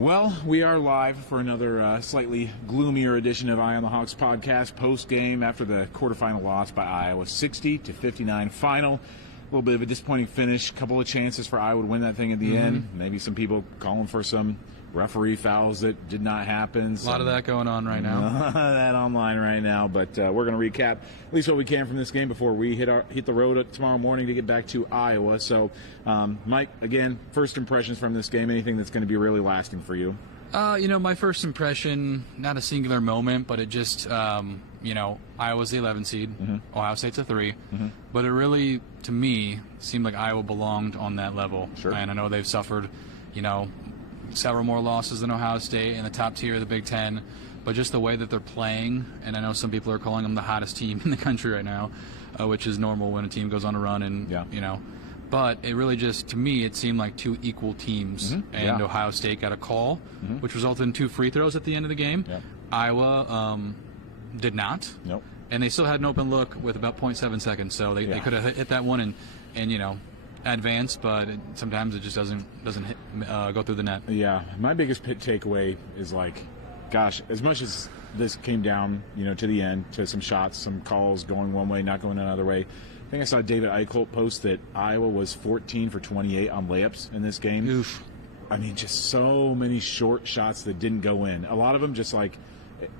Well, we are live for another slightly gloomier edition of Eye on the Hawks podcast, post-game after the quarterfinal loss by Iowa, 60-59 final. A little bit of a disappointing finish, a couple of chances for Iowa to win that thing at the end. Maybe some people calling for some referee fouls that did not happen. A lot of that going on right now. That online right now, but we're going to recap at least what we can from this game before we hit the road tomorrow morning to get back to Iowa. So, Mike, again, first impressions from this game, anything that's going to be really lasting for you? My first impression, not a singular moment, but it just, Iowa's the 11 seed, Ohio State's a 3, but it really, to me, seemed like Iowa belonged on that level. Sure. And I know they've suffered, several more losses than Ohio State in the top tier of the Big Ten, but just the way that they're playing, and I know some people are calling them the hottest team in the country right now, which is normal when a team goes on a run, and but it really just, to me, it seemed like two equal teams, and Ohio State got a call, which resulted in 2 free throws at the end of the game. Iowa did not, and they still had an open look with about 0.7 seconds, so they could have hit that one and advance, but sometimes it just doesn't hit, go through the net. Yeah, my biggest takeaway is gosh, as much as this came down, to the end, to some shots, some calls going one way, not going another way. I think I saw David Eichholt post that Iowa was 14 for 28 on layups in this game. Oof. I mean, just so many short shots that didn't go in. A lot of them just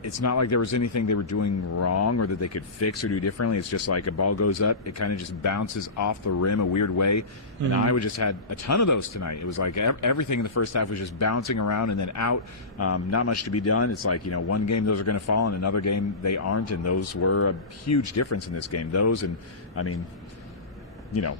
it's not like there was anything they were doing wrong or that they could fix or do differently. It's just like a ball goes up, it kind of just bounces off the rim a weird way. And Iowa just had a ton of those tonight. It was like everything in the first half was just bouncing around and then out. Not much to be done. It's like, one game those are going to fall, and another game they aren't, and those were a huge difference in this game. Those, and I mean,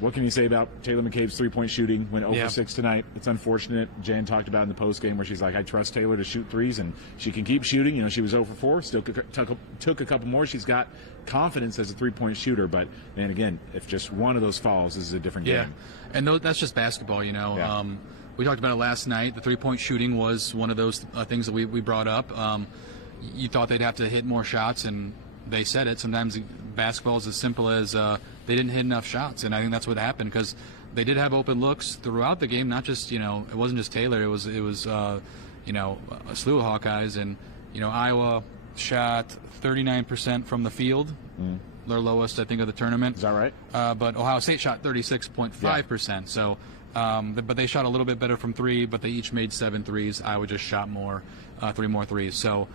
what can you say about Taylor McCabe's three-point shooting? Went 0 for 6 tonight. It's unfortunate. Jan talked about in the postgame where she's like, I trust Taylor to shoot threes, and she can keep shooting. She was 0 for 4, still took a couple more. She's got confidence as a three-point shooter, but, man, again, if just one of those falls, this is a different game. And that's just basketball, We talked about it last night. The three-point shooting was one of those things that we brought up. You thought they'd have to hit more shots, and they said it. Sometimes basketball is as simple as they didn't hit enough shots, and I think that's what happened, because they did have open looks throughout the game. Not just it wasn't just Taylor. It was a slew of Hawkeyes, and Iowa shot 39% from the field, their lowest I think of the tournament. Is that right? But Ohio State shot 36.5%. So, but they shot a little bit better from 3, but they each made 7 threes. Iowa just shot 3 more threes. So.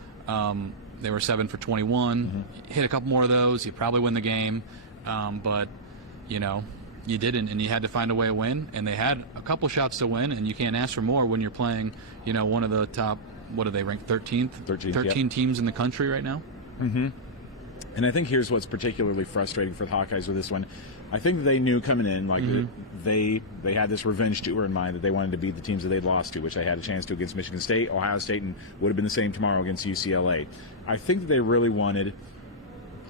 They were 7 for 21. Hit a couple more of those, you probably win the game. But, you didn't, and you had to find a way to win. And they had a couple shots to win, and you can't ask for more when you're playing, one of the top, what are they ranked, 13th? 13 teams in the country right now. And I think here's what's particularly frustrating for the Hawkeyes with this one. I think they knew coming in, they had this revenge tour in mind, that they wanted to beat the teams that they'd lost to, which they had a chance to against Michigan State, Ohio State, and would have been the same tomorrow against UCLA. I think that they really wanted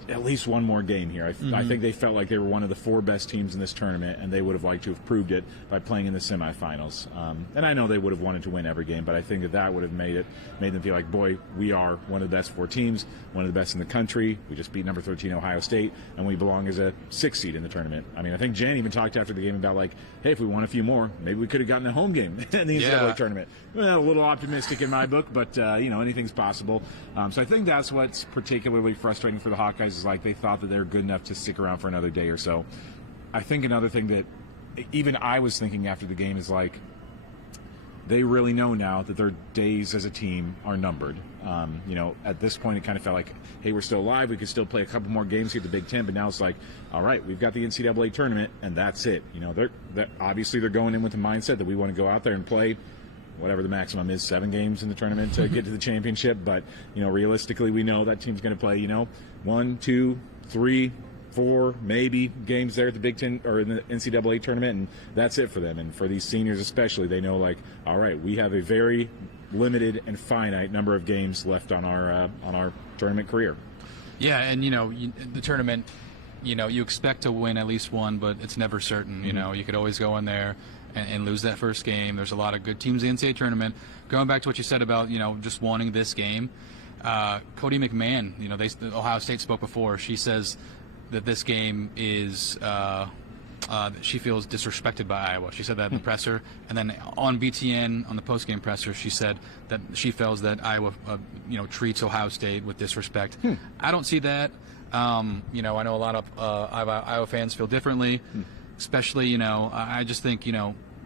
at least one more game here. I think they felt like they were one of the 4 best teams in this tournament, and they would have liked to have proved it by playing in the semifinals. And I know they would have wanted to win every game, but I think that would have made them feel like, boy, we are one of the best 4 teams, one of the best in the country. We just beat number 13 Ohio State, and we belong as a 6 seed in the tournament. I mean, I think Jan even talked after the game about hey, if we won a few more, maybe we could have gotten a home game in the NCAA tournament. Well, a little optimistic in my book, but anything's possible. So I think that's what's particularly frustrating for the Hawkeyes is they thought that they're good enough to stick around for another day or so. I think another thing that even I was thinking after the game is they really know now that their days as a team are numbered. At this point it kind of felt like, hey, we're still alive. We could still play a couple more games here at the Big Ten, but now it's all right, we've got the NCAA tournament, and that's it. They're obviously they're going in with the mindset that we want to go out there and play whatever the maximum is, 7 games in the tournament to get to the championship. But, realistically, we know that team's going to play, 1, 2, 3, 4, maybe games there at the Big Ten or in the NCAA tournament, and that's it for them. And for these seniors especially, they know, all right, we have a very limited and finite number of games left on our tournament career. Yeah, and, the tournament, you expect to win at least one, but it's never certain. You could always go in there and lose that first game. There's a lot of good teams in the NCAA tournament. Going back to what you said about, just wanting this game, Cody McMahon, Ohio State spoke before. She says that this game is she feels disrespected by Iowa. She said that in the presser, and then on BTN on the postgame presser, she said that she feels that Iowa, treats Ohio State with disrespect. I don't see that. I know a lot of Iowa fans feel differently, especially I just think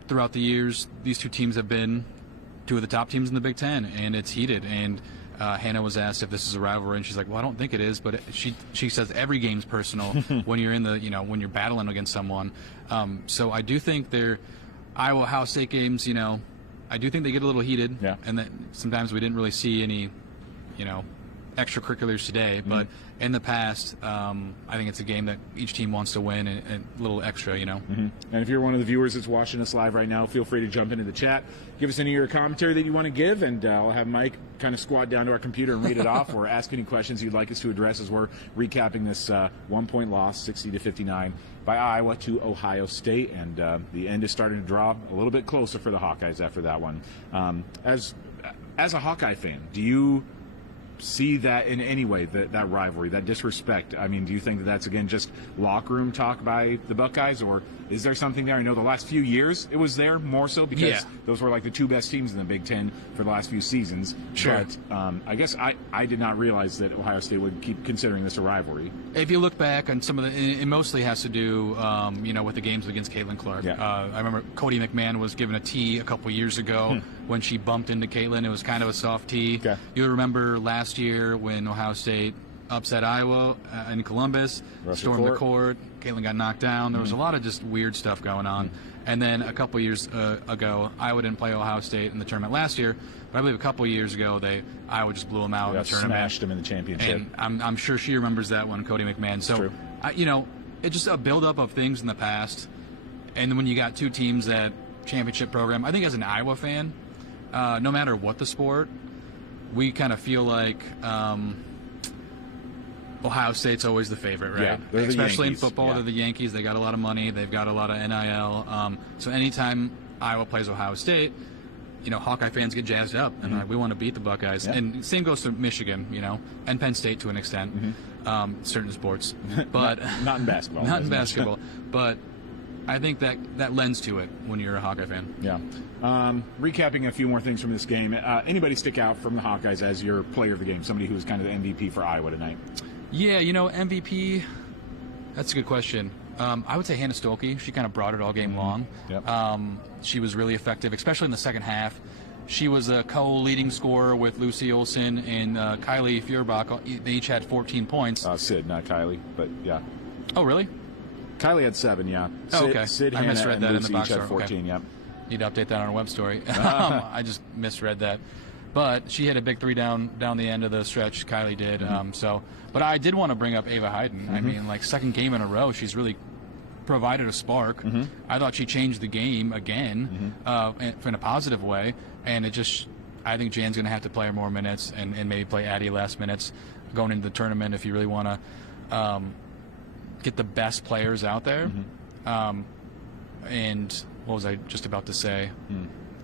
throughout the years these two teams have been two of the top teams in the Big Ten, and it's heated. And Hannah was asked if this is a rivalry, and she's like, "Well, I don't think it is," but she says every game's personal when you're in the when you're battling against someone. So I do think Iowa Ohio State games. I do think they get a little heated, and that sometimes we didn't really see any, extracurriculars today. But in the past, I think it's a game that each team wants to win, and a little extra, And if you're one of the viewers that's watching us live right now, feel free to jump into the chat. Give us any of your commentary that you want to give, and I'll have Mike kind of squat down to our computer and read it off, or ask any questions you'd like us to address as we're recapping this 1-point loss, 60-59, by Iowa to Ohio State. And the end is starting to draw a little bit closer for the Hawkeyes after that one. As a Hawkeye fan, do you see that in any way, that rivalry, that disrespect? I mean, do you think that that's, again, just locker room talk by the Buckeyes, or is there something there? I know the last few years it was there more so because those were like the two best teams in the Big Ten for the last few seasons. Sure. But I guess I did not realize that Ohio State would keep considering this a rivalry. If you look back on some of it mostly has to do, with the games against Caitlin Clark. I remember Cody McMahon was given a tee a couple years ago when she bumped into Caitlin. It was kind of a soft tee. Okay. You remember last year when Ohio State upset Iowa in Columbus, stormed the court. Caitlin got knocked down. There was a lot of just weird stuff going on. And then a couple years ago, Iowa didn't play Ohio State in the tournament last year, but I believe a couple years ago, Iowa just blew them out in the tournament. Smashed them in the championship. And I'm sure she remembers that one, Cody McMahon. So, it's just a buildup of things in the past. And then when you got two teams that championship program, I think as an Iowa fan, no matter what the sport, we kind of feel like Ohio State's always the favorite, right? Yeah, especially in Yankees. football. They're the Yankees. They got a lot of money. They've got a lot of NIL. So anytime Iowa plays Ohio State, Hawkeye fans get jazzed up and we want to beat the Buckeyes. Yeah. And same goes to Michigan, and Penn State to an extent, certain sports, but not in basketball. Not in basketball, but I think that lends to it when you're a Hawkeye fan. Yeah. Recapping a few more things from this game. Anybody stick out from the Hawkeyes as your player of the game? Somebody who was kind of the MVP for Iowa tonight? Yeah, MVP, that's a good question. I would say Hannah Stuelke. She kind of brought it all game long. Yep. She was really effective, especially in the second half. She was a co-leading scorer with Lucy Olsen and Kylie Feuerbach. They each had 14 points. Sid, not Kylie, but yeah. Oh, really? Kylie had 7, yeah. Sid, Hannah, I misread and that Lucy in the box each had score. 14, yeah. Need to update that on our web story. I just misread that. But she had a big three down the end of the stretch. Kylie did. But I did want to bring up Ava Hayden. I mean, second game in a row, she's really provided a spark. I thought she changed the game again in a positive way. And I think Jan's going to have to play her more minutes and maybe play Addie less minutes going into the tournament if you really want to get the best players out there. And what was I just about to say?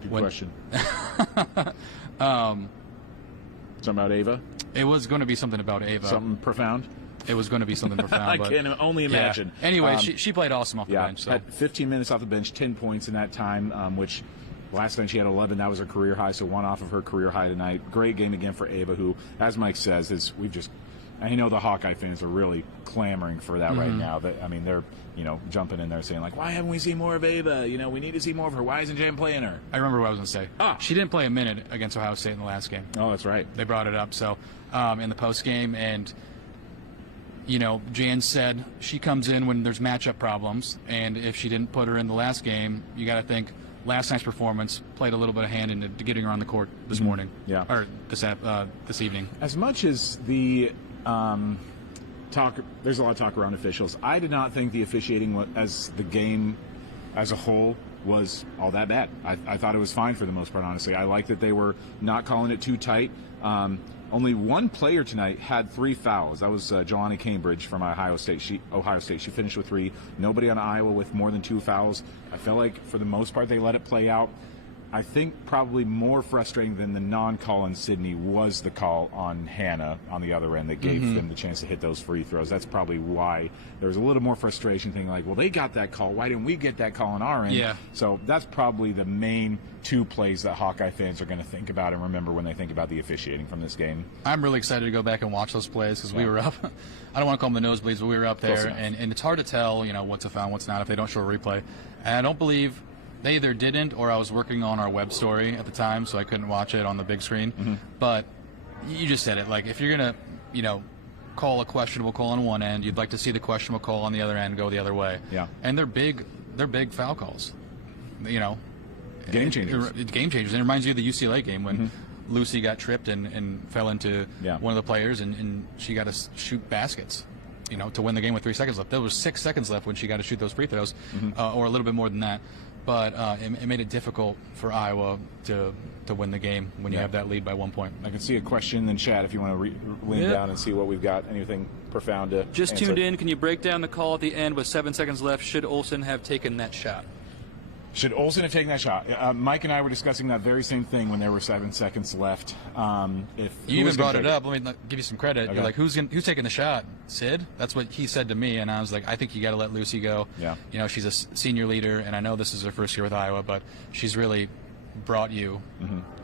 Good question. Something about Ava? It was going to be something about Ava. Something profound? It was going to be something profound. I can only imagine. Yeah. Anyway, she played awesome off the bench. So. Had 15 minutes off the bench, 10 points in that time, which last time she had 11. That was her career high, so one off of her career high tonight. Great game again for Ava, who, as Mike says, I know the Hawkeye fans are really clamoring for that right now. They're jumping in there saying, why haven't we seen more of Ava? We need to see more of her. Why isn't Jan playing her? I remember what I was going to say. She didn't play a minute against Ohio State in the last game. Oh, that's right. They brought it up. So in the post game, and Jan said she comes in when there's matchup problems, and if she didn't put her in the last game, you got to think last night's performance played a little bit of hand into getting her on the court this morning. Yeah. Or this evening. As much as the talk, there's a lot of talk around officials. I did not think the officiating as the game as a whole was all that bad. I thought it was fine for the most part, honestly. I like that they were not calling it too tight. Only one player tonight had 3 fouls. That was Jelani Cambridge from Ohio State. She finished with 3. Nobody on Iowa with more than 2 fouls. I felt like for the most part they let it play out. I think probably more frustrating than the non-call in Sydney was the call on Hannah on the other end that gave them the chance to hit those free throws. That's probably why there was a little more frustration, thinking like, well, they got that call. Why didn't we get that call on our end? Yeah. So that's probably the main 2 plays that Hawkeye fans are going to think about and remember when they think about the officiating from this game. I'm really excited to go back and watch those plays because we were up. I don't want to call them the nosebleeds, but we were up there, and it's hard to tell, what's a foul, what's not if they don't show a replay. And I don't believe they either didn't, or I was working on our web story at the time, so I couldn't watch it on the big screen. But you just said it. Like, if you're going to, call a questionable call on one end, you'd like to see the questionable call on the other end go the other way. Yeah. And they're big foul calls. Game changers. Game changers. And it reminds you of the UCLA game when Lucy got tripped and fell into one of the players, and she got to shoot baskets, to win the game with 3 seconds left. There was 6 seconds left when she got to shoot those free throws, or a little bit more than that. But it made it difficult for Iowa to win the game when you have that lead by 1 point. I can see a question in the chat if you want to lean down and see what we've got. Anything profound to Just answer? tuned in. Can you break down the call at the end with 7 seconds left? Should Olsen have taken that shot? Should Olsen have taken that shot? Mike and I were discussing that very same thing when there were 7 seconds left. If you even brought it up, let me give you some credit. Okay. You're like, who's taking the shot? Sid? That's what he said to me, and I was like, I think you got to let Lucy go. Yeah. She's a senior leader, and I know this is her first year with Iowa, but she's really brought you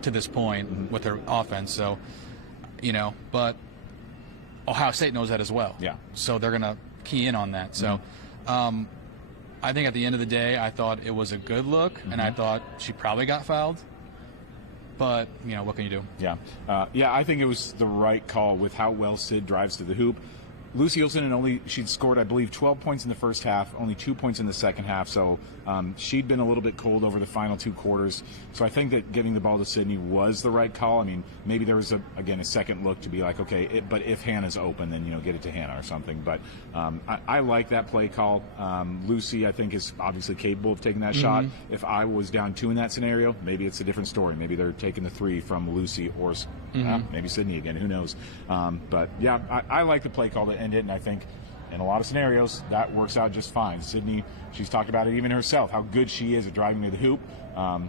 to this point with her offense. So, but Ohio State knows that as well. Yeah. So they're going to key in on that. So, I think at the end of the day, I thought it was a good look, and I thought she probably got fouled. But, what can you do? Yeah. I think it was the right call with how well Sid drives to the hoop. Lucy Olsen, she'd scored, I believe, 12 points in the first half, only 2 points in the second half. So she'd been a little bit cold over the final 2 quarters. So I think that giving the ball to Sydney was the right call. I mean, maybe there was, a second look to be like, okay, but if Hannah's open, then, get it to Hannah or something. But I like that play call. Lucy, I think, is obviously capable of taking that shot. If I was down 2 in that scenario, maybe it's a different story. Maybe they're taking the 3 from Lucy or maybe Sydney again. Who knows? But, yeah, I like the play call that ended, and I think in a lot of scenarios that works out just fine. Sydney, she's talked about it even herself, how good she is at driving to the hoop.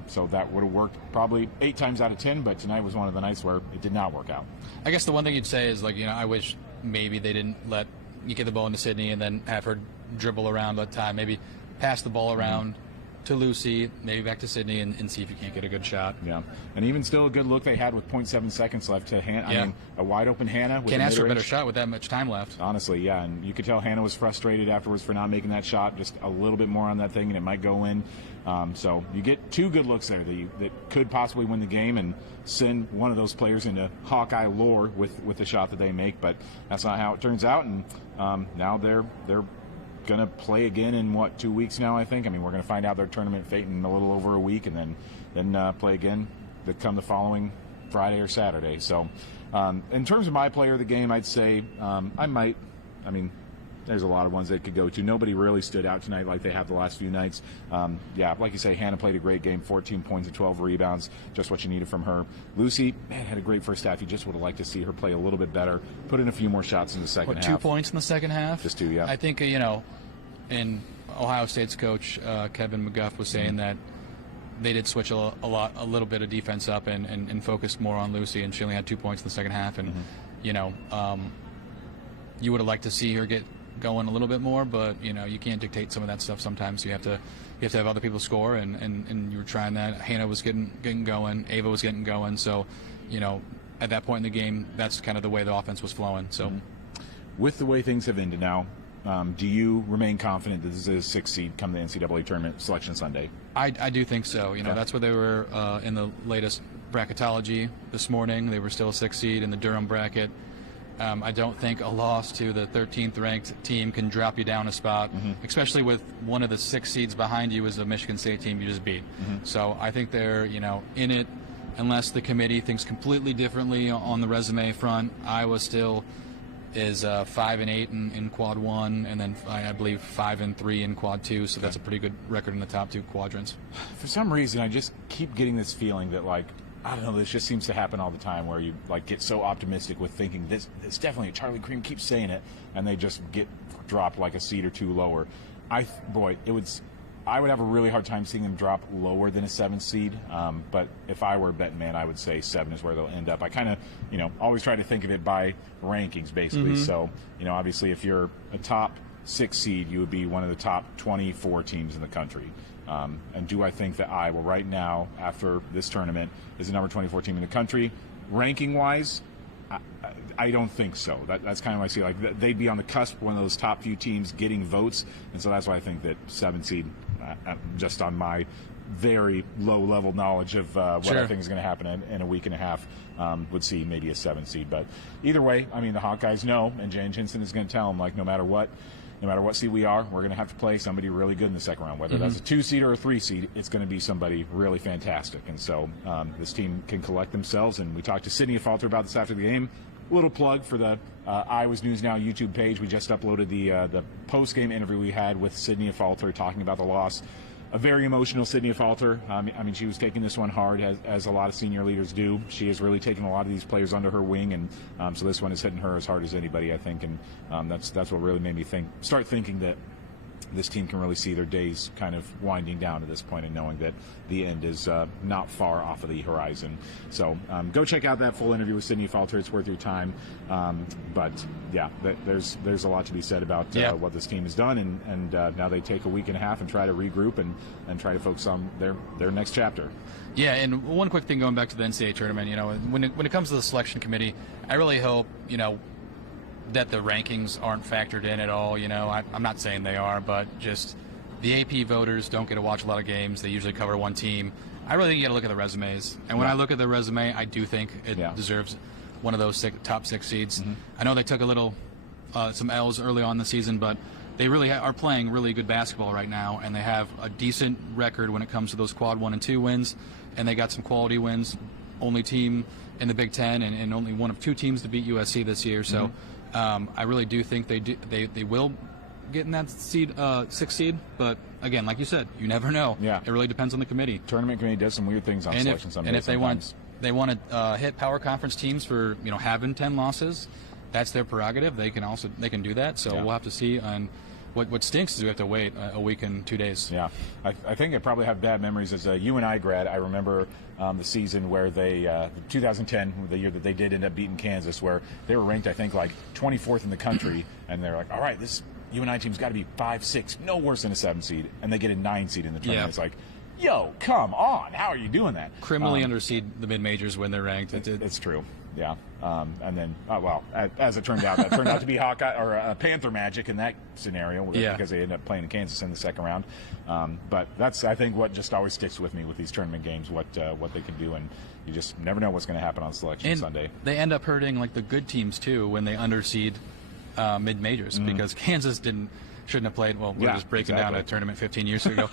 So that would have worked probably 8 times out of 10, but tonight was one of the nights where it did not work out. I guess the one thing you'd say is, I wish maybe they didn't let you get the ball into Sydney and then have her dribble around the time, maybe pass the ball around to Lucy, maybe back to Sydney, and see if you can't get a good shot. Yeah, and even still a good look they had with 0.7 seconds left to Hannah. I mean, a wide open Hannah. With can't ask for a better shot with that much time left. Honestly, yeah, and you could tell Hannah was frustrated afterwards for not making that shot. Just a little bit more on that thing, and it might go in. So you get 2 good looks there that could possibly win the game and send one of those players into Hawkeye lore with the shot that they make. But that's not how it turns out, and now they're going to play again in 2 weeks now, I think. I mean, we're going to find out their tournament fate in a little over a week, and then play again come the following Friday or Saturday. So in terms of my player of the game, I'd say there's a lot of ones they could go to. Nobody really stood out tonight like they have the last few nights. Like you say, Hannah played a great game, 14 points and 12 rebounds, just what you needed from her. Lucy, had a great first half. You just would have liked to see her play a little bit better, put in a few more shots in the second half. 2 points in the second half? Just 2, yeah. I think, and Ohio State's coach, Kevin McGuff, was saying that they did switch a little bit of defense up and focused more on Lucy, and she only had 2 points in the second half. And, you would have liked to see her get going a little bit more, but you can't dictate some of that stuff sometimes. You have to have other people score, and you were trying that. Hannah was getting going, Ava was getting going, so at that point in the game, that's kind of the way the offense was flowing. So with the way things have ended now, do you remain confident that this is a 6 seed come the NCAA tournament selection Sunday? I do think so. That's where they were in the latest bracketology this morning. They were still a 6 seed in the Durham bracket. I don't think a loss to the 13th ranked team can drop you down a spot, especially with one of the 6 seeds behind you as a Michigan State team you just beat. So I think they're in it, unless the committee thinks completely differently on the resume front. Iowa still is 5-8 in quad 1, and then I believe 5-3 in quad 2. So that's a pretty good record in the top 2 quadrants. For some reason, I just keep getting this feeling that I don't know, this just seems to happen all the time where you get so optimistic with thinking this definitely, Charlie Cream keeps saying it, and they just get dropped like a seed or 2 lower. It would I would have a really hard time seeing them drop lower than a 7th seed. But if I were a betting man, I would say 7 is where they'll end up. I kind of, always try to think of it by rankings, basically. So, obviously, if you're a top 6 seed, you would be one of the top 24 teams in the country. And do I think that Iowa right now, after this tournament, is the number 24 team in the country? Ranking-wise, I don't think so. That's kind of what I see. Like, they'd be on the cusp of one of those top few teams getting votes, and so that's why I think that 7 seed, just on my very low-level knowledge of what I think is going to happen in a week and a half, would see maybe a 7 seed. But either way, I mean, the Hawkeyes know, and Jan Jensen is going to tell them, like, no matter what seed we are, we're going to have to play somebody really good in the second round. Whether that's a 2 seed or a 3 seed, it's going to be somebody really fantastic. And so this team can collect themselves. And we talked to Sydney Falter about this after the game. A little plug for the Iowa's News Now YouTube page. We just uploaded the post-game interview we had with Sydney Falter talking about the loss. A very emotional Sydney Falter. I mean, she was taking this one hard, as a lot of senior leaders do. She has really taken a lot of these players under her wing, and so this one is hitting her as hard as anybody, I think. And that's what really made me start thinking that this team can really see their days kind of winding down at this point, and knowing that the end is not far off of the horizon. So go check out that full interview with Sydney Falter. It's worth your time. But yeah, there's a lot to be said about what this team has done, and now they take a week and a half and try to regroup and try to focus on their next chapter. Yeah, and one quick thing going back to the NCAA tournament, when it comes to the selection committee, I really hope, that the rankings aren't factored in at all. I'm not saying they are, but just the AP voters don't get to watch a lot of games. They usually cover one team. I really think you got to look at the resumes. And when I look at the resume, I do think it deserves one of those top 6 seeds. I know they took a little some L's early on in the season, but they really are playing really good basketball right now, and they have a decent record when it comes to those quad 1 and 2 wins, and they got some quality wins. Only team in the Big Ten, and only one of 2 teams to beat USC this year. So I really do think they will get in that seed, 6th seed. But again, like you said, you never know. Yeah. It really depends on the committee. Tournament committee does some weird things on selection Sunday. And if they want to hit power conference teams for having 10 losses, that's their prerogative. They can do that. So we'll have to see. And what stinks is we have to wait a week and 2 days. Yeah, I think I probably have bad memories as a UNI grad. I remember the season where they 2010, the year that they did end up beating Kansas, where they were ranked, I think, like 24th in the country, and they're like, all right, this UNI team's got to be 5-6, no worse than a 7 seed, and they get a 9 seed in the tournament. It's like, yo, come on, how are you doing that? Criminally underseed the mid-majors when they're ranked. It's true. Yeah, and then as it turned out, that turned out to be Hawkeye or Panther magic in that scenario, because they ended up playing in Kansas in the second round. But that's, I think, what just always sticks with me with these tournament games, what they can do, and you just never know what's going to happen on Selection Sunday. They end up hurting like the good teams too when they underseed mid majors, because Kansas shouldn't have played. Well, we're just breaking down a tournament 15 years ago.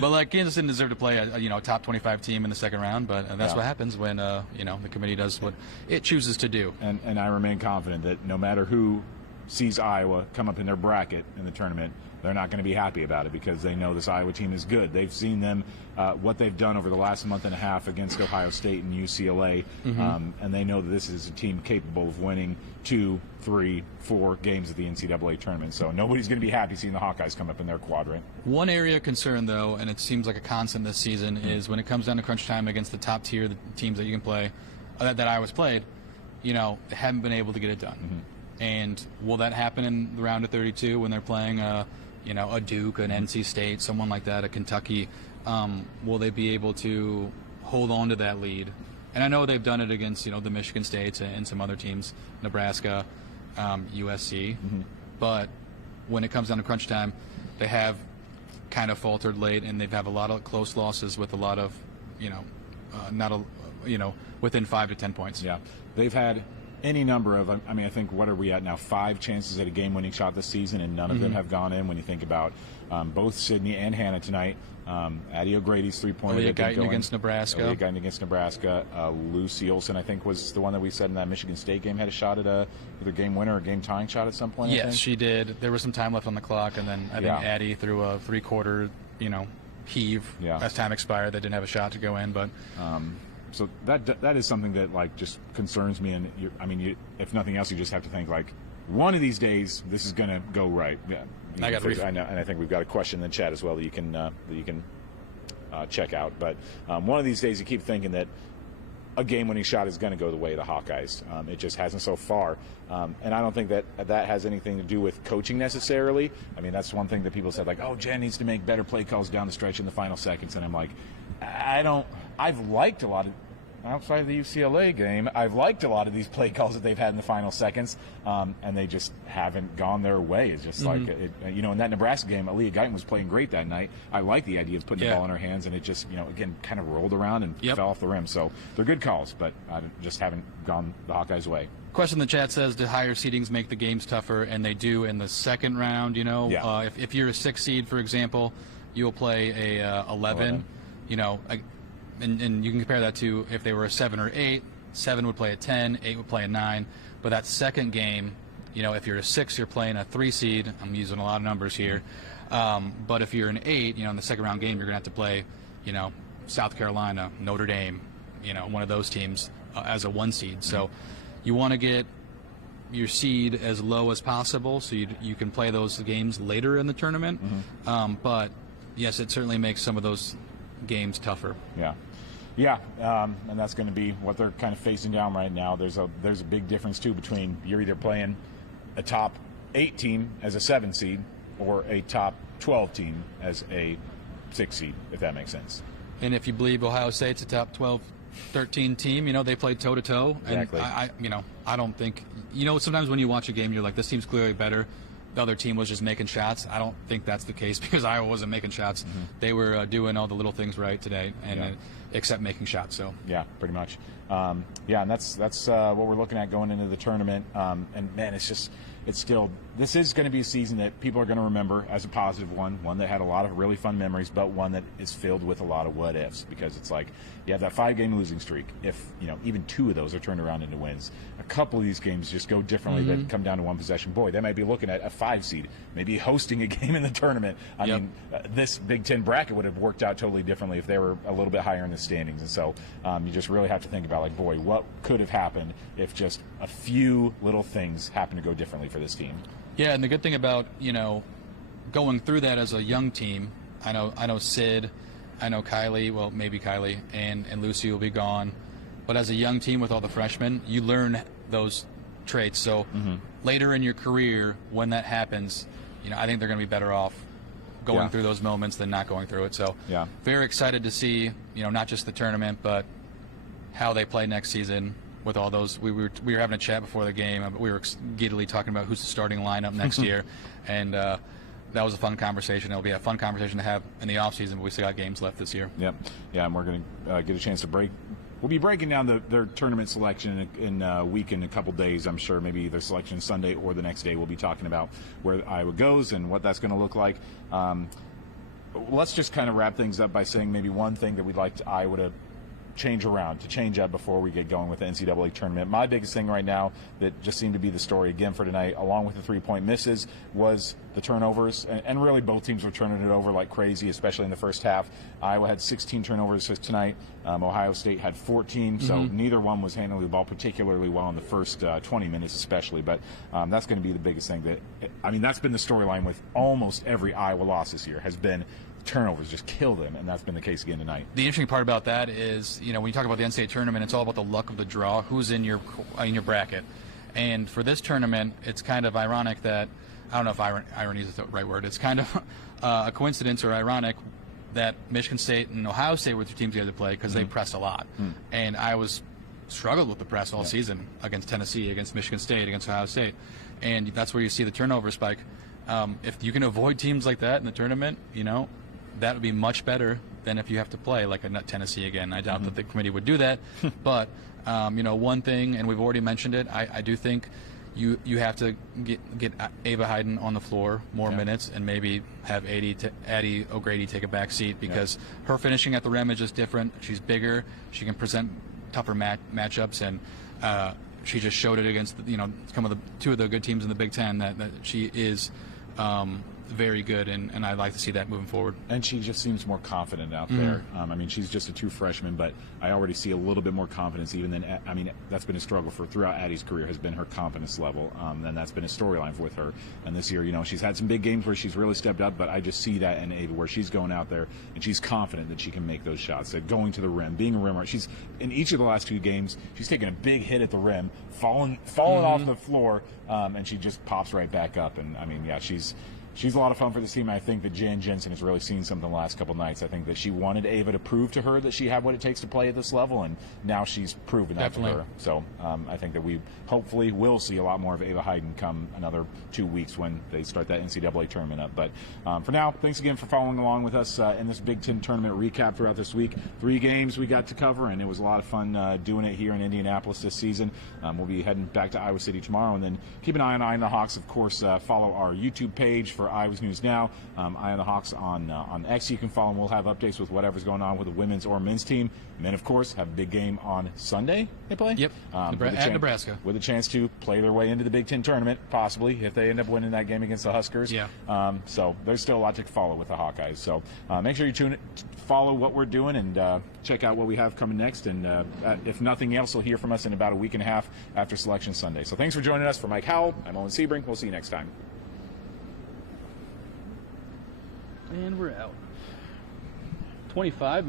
But Kansas didn't deserve to play a top 25 team in the second round. But that's what happens when the committee does what it chooses to do. And I remain confident that no matter who sees Iowa come up in their bracket in the tournament, they're not going to be happy about it, because they know this Iowa team is good. They've seen them, what they've done over the last month and a half against Ohio State and UCLA, and they know that this is a team capable of winning 2, 3, 4 games at the NCAA tournament. So nobody's going to be happy seeing the Hawkeyes come up in their quadrant. One area of concern, though, and it seems like a constant this season, is when it comes down to crunch time against the top tier, the teams that you can play, that Iowa's played, they haven't been able to get it done. And will that happen in the round of 32 when they're playing a Duke, an NC State, someone like that, a Kentucky? Will they be able to hold on to that lead? And I know they've done it against, the Michigan States and some other teams, Nebraska, USC. But when it comes down to crunch time, they have kind of faltered late, and they've had a lot of close losses with a lot of, within 5 to 10 points. Yeah, they've had any number of, I think, what are we at now? 5 chances at a game-winning shot this season, and none of them have gone in. When you think about both Sydney and Hannah tonight, Addie O'Grady's three-pointer against Nebraska. Against Nebraska. Lucy Olsen, I think, was the one that we said in that Michigan State game, had a shot at either game winner or game tying shot at some point. Yes, she did. There was some time left on the clock, and then I think Addie threw a three-quarter, heave as time expired. That didn't have a shot to go in, but. So that is something that just concerns me, and if nothing else, you just have to think one of these days this is going to go right. Yeah, I got I know, and I think we've got a question in the chat as well that you can check out. But one of these days you keep thinking that a game-winning shot is going to go the way of the Hawkeyes. It just hasn't so far. And I don't think that has anything to do with coaching necessarily. I mean, that's one thing that people said, like, oh, Jen needs to make better play calls down the stretch in the final seconds. And I'm like, I've liked a lot of, outside of the UCLA game, I've liked a lot of these play calls that they've had in the final seconds, and they just haven't gone their way. It's just like, in that Nebraska game, Aaliyah Guyton was playing great that night. I like the idea of putting the ball in her hands, and it just, again, kind of rolled around and fell off the rim. So they're good calls, but I just haven't gone the Hawkeyes' way. Question in the chat says, do higher seedings make the games tougher? And they do in the second round. If you're a 6 seed, for example, you'll play a 11. And you can compare that to if they were a 7 or 8. 7 would play a 10, 8 would play a 9. But that second game, if you're a 6, you're playing a 3 seed. I'm using a lot of numbers here. But if you're an 8, in the second round game, you're going to have to play, South Carolina, Notre Dame, one of those teams as a 1 seed. So you want to get your seed as low as possible so you can play those games later in the tournament. But yes, it certainly makes some of those games tougher. Yeah, and that's going to be what they're kind of facing down right now. There's a big difference too between you're either playing a top 8 team as a 7 seed or a top 12 team as a 6 seed, if that makes sense. And if you believe Ohio State's a top 12, 13 team, they played toe to toe. Exactly. And I don't think, sometimes when you watch a game, you're like, this team's clearly better. The other team was just making shots. I don't think that's the case because Iowa wasn't making shots. They were doing all the little things right today, and except making shots. So yeah, pretty much. And that's what we're looking at going into the tournament. And man, this is going to be a season that people are going to remember as a positive one that had a lot of really fun memories, but one that is filled with a lot of what ifs, because it's like you have that 5-game losing streak. If even 2 of those are turned around into wins, a couple of these games just go differently. That come down to one possession. Boy, they might be looking at a 5 seed, maybe hosting a game in the tournament. I mean, this Big Ten bracket would have worked out totally differently if they were a little bit higher in the standings. And so you just really have to think about, like, boy, what could have happened if just a few little things happened to go differently for this team. Yeah, and the good thing about, going through that as a young team, I know Sid, I know Kylie, well, maybe Kylie, and Lucy will be gone. But as a young team with all the freshmen, you learn those traits. So later in your career, when that happens, I think they're going to be better off going through those moments than not going through it. So very excited to see, not just the tournament, but how they play next season. With all those, we were having a chat before the game. We were giddily talking about who's the starting lineup next year, and that was a fun conversation. It'll be a fun conversation to have in the offseason, but we still got games left this year. Yeah, and we're going to get a chance to break. We'll be breaking down their tournament selection in a week, in a couple days, I'm sure. Maybe either selection Sunday or the next day. We'll be talking about where Iowa goes and what that's going to look like. Let's just kind of wrap things up by saying maybe one thing that we'd like Iowa to change up before we get going with the NCAA tournament. My biggest thing right now that just seemed to be the story again for tonight, along with the 3-point misses, was the turnovers. And really both teams were turning it over like crazy, especially in the first half. Iowa had 16 turnovers tonight. Ohio State had 14, so neither one was handling the ball particularly well in the first 20 minutes especially. But that's going to be the biggest thing. That's been the storyline with almost every Iowa loss this year, has been turnovers just kill them, and that's been the case again tonight. The interesting part about that is, when you talk about the NCAA tournament, it's all about the luck of the draw, who's in your bracket. And for this tournament, it's kind of ironic that, I don't know if irony is the right word, it's kind of a coincidence or ironic that Michigan State and Ohio State were the teams you had to play because they pressed a lot. And Iowa's struggled with the press all season against Tennessee, against Michigan State, against Ohio State. And that's where you see the turnover spike. If you can avoid teams like that in the tournament, that would be much better than if you have to play like a Tennessee again. I doubt that the committee would do that. But, one thing, and we've already mentioned it, I do think you have to get Ava Hayden on the floor more minutes and maybe have Addie O'Grady take a back seat because her finishing at the rim is just different. She's bigger. She can present tougher matchups, and she just showed it against, two of the good teams in the Big Ten that she is very good, and I'd like to see that moving forward. And she just seems more confident out there. I mean, she's just a true freshman, but I already see a little bit more confidence even than, I mean, that's been a struggle for throughout Addie's career, has been her confidence level. And that's been a storyline with her. And this year, you know, she's had some big games where she's really stepped up, but I just see that in Ava where she's going out there and she's confident that she can make those shots, that going to the rim, being a rimmer. She's, in each of the last 2 games, she's taken a big hit at the rim, falling off the floor, and she just pops right back up. And, I mean, yeah, she's a lot of fun for this team. I think that Jan Jensen has really seen something the last couple nights. I think that she wanted Ava to prove to her that she had what it takes to play at this level, and now she's proven that to her. So I think that we hopefully will see a lot more of Ava Hayden come another 2 weeks when they start that NCAA tournament up. But for now, thanks again for following along with us in this Big Ten tournament recap throughout this week. 3 games we got to cover, and it was a lot of fun doing it here in Indianapolis this season. We'll be heading back to Iowa City tomorrow, and then keep an eye on Eye on the Hawks. Of course, follow our YouTube page for Iowa's News Now. Eye on the Hawks on X. You can follow them. We'll have updates with whatever's going on with the women's or men's team. And then, of course, have a big game on Sunday. They play? Yep, at Nebraska. With a chance to play their way into the Big Ten tournament, possibly, if they end up winning that game against the Huskers. Yeah. So there's still a lot to follow with the Hawkeyes. So make sure you follow what we're doing and check out what we have coming next. And if nothing else, you'll hear from us in about a week and a half after Selection Sunday. So thanks for joining us. For Mike Howell, I'm Owen Sebring. We'll see you next time. And we're out. 25